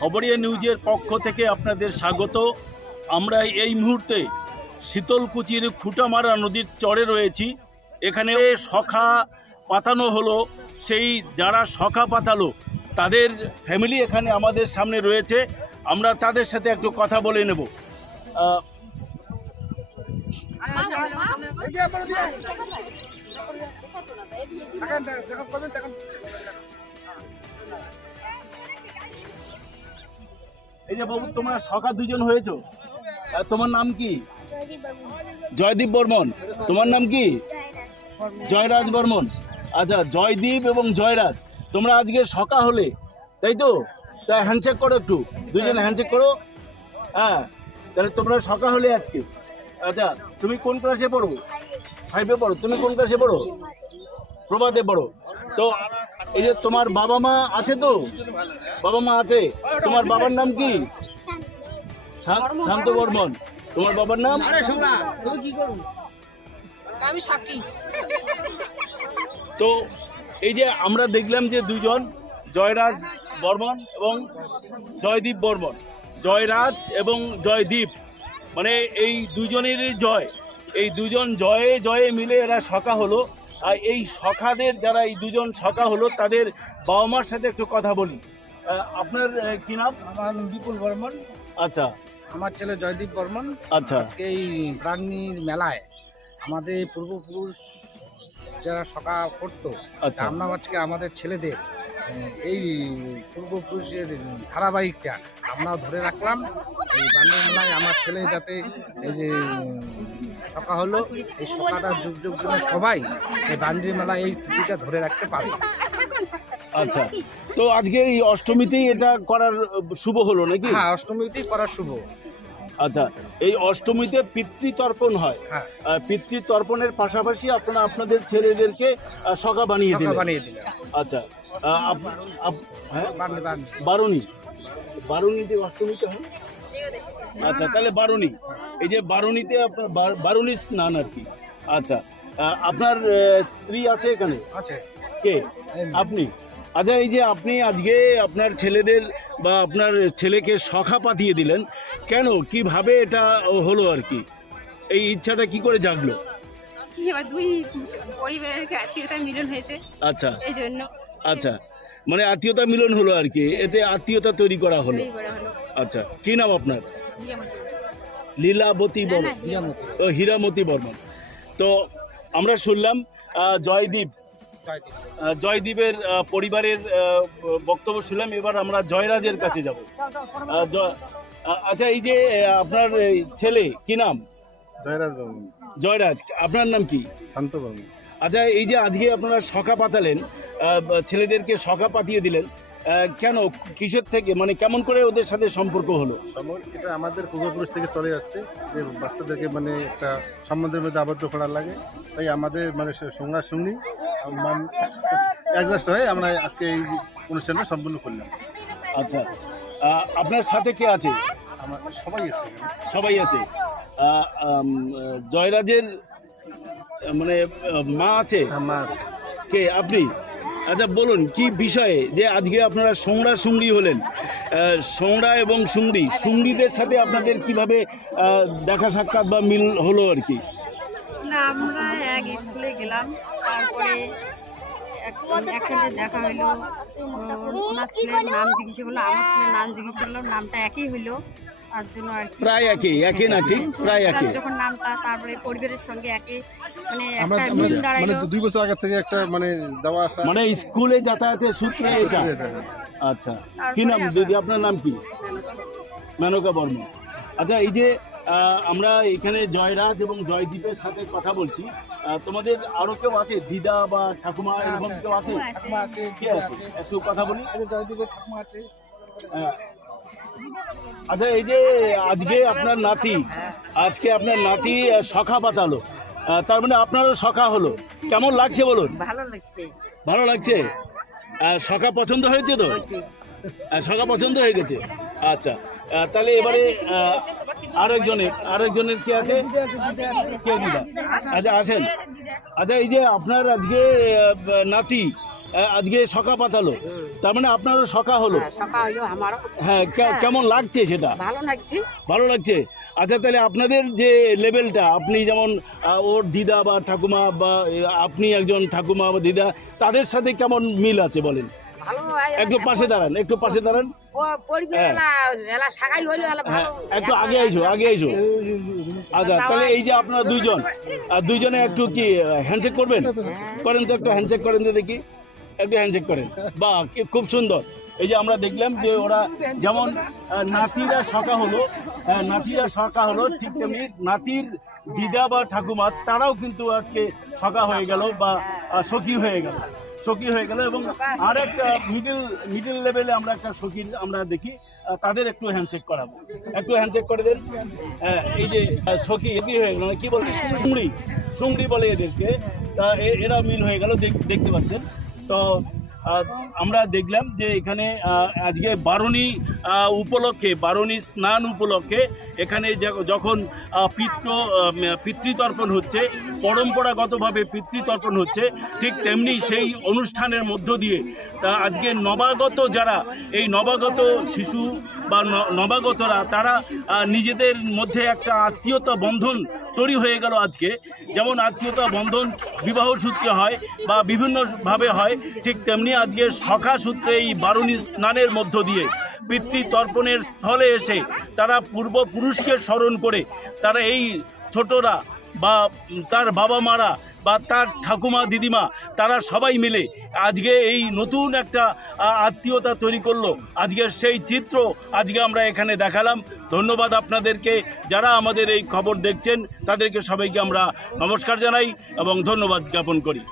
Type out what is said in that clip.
খবরিয়া নিউজের পক্ষ থেকে আপনাদের স্বাগত। আমরা এই মুহূর্তে শীতলকুচির খুঁটামারা নদীর চরে রয়েছি। এখানে সখা পাতানো হলো। সেই যারা সখা পাতালো তাদের ফ্যামিলি এখানে আমাদের সামনে রয়েছে। আমরা তাদের সাথে একটু কথা বলে নেব। আহ, এই যে বাবু, তোমরা সখা দুজন হয়েছো। তোমার নাম কি? জয়দীপ বর্মন। তোমার নাম কি? জয়রাজ বর্মন। আচ্ছা জয়দীপ এবং জয়রাজ, তোমরা আজকে সকা হলে, তাই তো? তা হ্যান্ডশেক করো একটু। দুজনে হ্যান্ডশেক করো। হ্যাঁ তাহলে তোমরা সকা হলে আজকে। আচ্ছা তুমি কোন ক্লাসে পড়ো? ফাইভে পড়ো। তুমি কোন ক্লাসে পড়ো? প্রভাতে পড়ো। তো এই যে তোমার বাবা মা আছে তো? বাবা মা আছে? তোমার বাবার নাম কি? শান্ত বর্মন। তোমার বাবার নাম? আমি সাক্ষী। তো এই যে আমরা দেখলাম যে দুজন জয়রাজ বর্মন এবং জয়দীপ বর্মন। জয়রাজ এবং জয়দীপ মানে এই দুজনেরই জয়। এই দুজন জয়ে জয়ে মিলে এরা সখা হলো। এই সখাদের যারা এই দুজন সখা হলো তাদের বাবা মার সাথে একটু কথা বলি। আপনার কি নাম? আমার বিপুল বর্মন। আচ্ছা। আমার ছেলে জয়দীপ বর্মন। আচ্ছা। আজকে এই প্রাণীর মেলায় আমাদের পূর্বপুরুষ যারা সকা করতো আচ্ছা। আমরা আজকে আমাদের ছেলেদের এই পূর্বপুরুষের ধারাবাহিকটা আমরা ধরে রাখলাম। এই বান্ধব মেলায় আমার ছেলে যাতে এই যে সকা হলো এই সকাটা যুগ যুগ জন্য সবাই এই বান্দ্রি মেলায় এই স্মৃতিটা ধরে রাখতে পারে। আচ্ছা তো আজকে এই অষ্টমীতেই এটা করার শুভ হলো নাকি? হ্যাঁ অষ্টমীতেই করা শুভ। আচ্ছা এই অষ্টমীতে পিতৃতর্পণ হয়। হ্যাঁ। পিতৃতর্পণের পাশাপাশি আপনারা আপনাদের ছেলেদেরকে সখা বানিয়ে সকা দিলেন। বানিয়ে দিলাম আচ্ছা হ্যাঁ? বারুণী। বারুণীতে অষ্টমীতে হয়? আচ্ছা তাহলে বারুণী। এই যে বারুনিতে আপনার বারুনি স্নান আর কি। আচ্ছা আপনার স্ত্রী আছে এখানে? আছে। কে? আপনি? আচ্ছা এই যে আপনি আজকে আপনার ছেলেদের বা আপনার ছেলেকে সখা পাঠিয়ে দিলেন কেন? কীভাবে এটা হলো আর কি? এই ইচ্ছাটা কি করে জাগলো? দুই পরিবারের আত্মীয়তা মিলন হয়েছে। আচ্ছা। এই জন্য। আচ্ছা। মানে আত্মীয়তা মিলন হলো আর কি এতে আত্মীয়তা তৈরি করা হলো। আচ্ছা কি নাম আপনার? লীলাবতী বর্মন। হিরামতি। ও হীরামতি বর্মন। তো আমরা শুনলাম জয়দীপ। জয়দীপ। জয়দীপের পরিবারের বক্তব্য শুনলাম এবার আমরা জয়রাজের কাছে যাব। জ- আচ্ছা এই যে আপনার এই ছেলে কি নাম? জয়রাজ বাবু জয়রাজ আপনার নাম কি? শান্ত বাবু আচ্ছা এই যে আজকে আপনারা সখা পাতালেন ছেলেদেরকে সখা পাতিয়ে দিলেন কেন কিসের থেকে মানে কেমন করে ওদের সাথে সম্পর্ক হলো? এটা আমাদের পূর্বপুরুষ থেকে চলে যাচ্ছে যে বাচ্চাদেরকে মানে একটা সম্বন্ধের মধ্যে আবদ্ধ করার লাগে। তাই আমাদের মানে সঙ্গা সঙ্গী অ্যাডজাস্ট হয়ে আমরা আজকে এই অনুষ্ঠানটা সম্পূর্ণ করলাম। আচ্ছা আপনার সাথে কে আছে? আমার সবাই আছে। সবাই আছে। জয়রাজের মানে মা আছে? হ্যাঁ, মা আছে। কে আপনি? আচ্ছা বলুন কি বিষয়ে যে আজকে আপনারা সোংড়া সুংড়ি হলেন? সোংড়া এবং সুংড়ি সুংড়িদের সাথে আপনাদের কীভাবে দেখা সাক্ষাৎ বা মিল হলো আর কি? না আমরা এক স্কুলে গেলাম তারপরে একসাথে দেখা হইল ওনার ছেলের নাম জিজ্ঞেস করল আমার ছেলের নাম জিজ্ঞেস করল নামটা একই হইল তার জন্য আর কি প্রায় একই একই না ঠিক প্রায় একই। যখন নামটা তারপরে পরিবারের সঙ্গে একই মানে আমরা একটা মানে মিল দাঁড়াইলো দুই বছর আগে থেকে একটা মানে যাওয়া আসা মানে স্কুলে যাতায়াতের সূত্রে এটা। আচ্ছা। কি নাম দিদি? আপনার নাম কি? মেনকা বর্মা আচ্ছা এই যে আহ, আমরা এখানে জয়রাজ এবং জয়দীপের সাথে কথা বলছি। আহ, তোমাদের আরও কেউ আছে? দিদা বা ঠাকুমা এরকম কেউ আছে? ঠাকুমা আছে কে আছে? একটু কথা বলি। জয়দীপের ঠাকুমা আছে। হ্যাঁ। আচ্ছা এই যে আজকে আপনার নাতি আজকে আপনার নাতি সখা পাতালো। তার মানে আপনারও সখা হলো। কেমন লাগছে বলুন? ভালো লাগছে। ভালো লাগছে? সখা পছন্দ হয়েছে তো? সখা পছন্দ হয়ে গেছে? আচ্ছা। তাহলে এবারে আরেকজনের আরেকজনের কি আছে? কে দিদা। আচ্ছা আসেন। আচ্ছা এই যে আপনার আজকে নাতি আজকে সকা পাতালো। তার মানে আপনারও সকা হলো? হইল আমারও। হ্যাঁ কেমন লাগছে সেটা? ভালো লাগছে। ভালো লাগছে? আচ্ছা তাহলে আপনাদের যে লেভেলটা আপনি যেমন ওর দিদা বা ঠাকুমা বা আপনি একজন ঠাকুমা বা দিদা তাদের সাথে কেমন মিল আছে বলেন? একটু পাশে দাঁড়ান একটু পাশে দাঁড়ান। হ্যাঁ। হ্যাঁ একটু আগে আইসো আগে আইসো আচ্ছা তাহলে এই যে আপনারা দুইজন আর দুইজনে একটু কি হ্যান্ডশেক করবেন? করেন তো একটু হ্যান্ডশেক করেন তো দেখি। একটু হ্যান্ডশেক করেন বাহ খুব সুন্দর। এই যে আমরা দেখলাম যে ওরা যেমন নাতিরা সকা হলো আহ, নাতিরা সকা হলো ঠিক তেমনি নাতির দিদা বা ঠাকুমা তারাও কিন্তু আজকে সকা হয়ে গেল বা সখী হয়ে গেল। সখী হয়ে গেল এবং আর একটা মিডিল মিডিল লেভেলে আমরা একটা সখী আমরা দেখি তাদের একটু হ্যান্ডশেক করাবো। একটু হ্যান্ডশেক করে দেন। হ্যাঁ, এই যে সখী কি হয়ে গেল মানে কি বলছে সুংড়ি সুংড়ি বলে এদেরকে। তা এরা মিল হয়ে গেল দেখ- দেখতে পাচ্ছেন। তো আমরা দেখলাম যে এখানে আজকে বারণী উপলক্ষে, বারণী স্নান উপলক্ষে এখানে যখন পিতৃ পিতৃতর্পণ হচ্ছে, পরম্পরাগতভাবে পিতৃতর্পণ হচ্ছে, ঠিক তেমনি সেই অনুষ্ঠানের মধ্য দিয়ে, তা আজকে নবাগত যারা, এই নবাগত শিশু বা নবাগতরা, তারা নিজেদের মধ্যে একটা আত্মীয়তা বন্ধন তৈরি হয়ে গেল আজকে। যেমন আত্মীয়তা বন্ধন, বিবাহ সূত্রে হয় বা বিভিন্নভাবে হয়, ঠিক তেমনি আজকে সখা সূত্রে এই বারুণী স্নানের মধ্য দিয়ে পিতৃতর্পণের স্থলে এসে তারা পূর্বপুরুষকে স্মরণ করে তারা এই ছোটরা বা তার বাবা মারা বা তার ঠাকুমা, দিদিমা, তারা সবাই মিলে আজকে এই নতুন একটা আত্মীয়তা তৈরি করল। আজকের সেই চিত্র আজকে আমরা এখানে দেখালাম। ধন্যবাদ আপনাদেরকে। যারা আমাদের এই খবর দেখছেন, তাদেরকে সবাইকে আমরা নমস্কার জানাই এবং ধন্যবাদ জ্ঞাপন করি।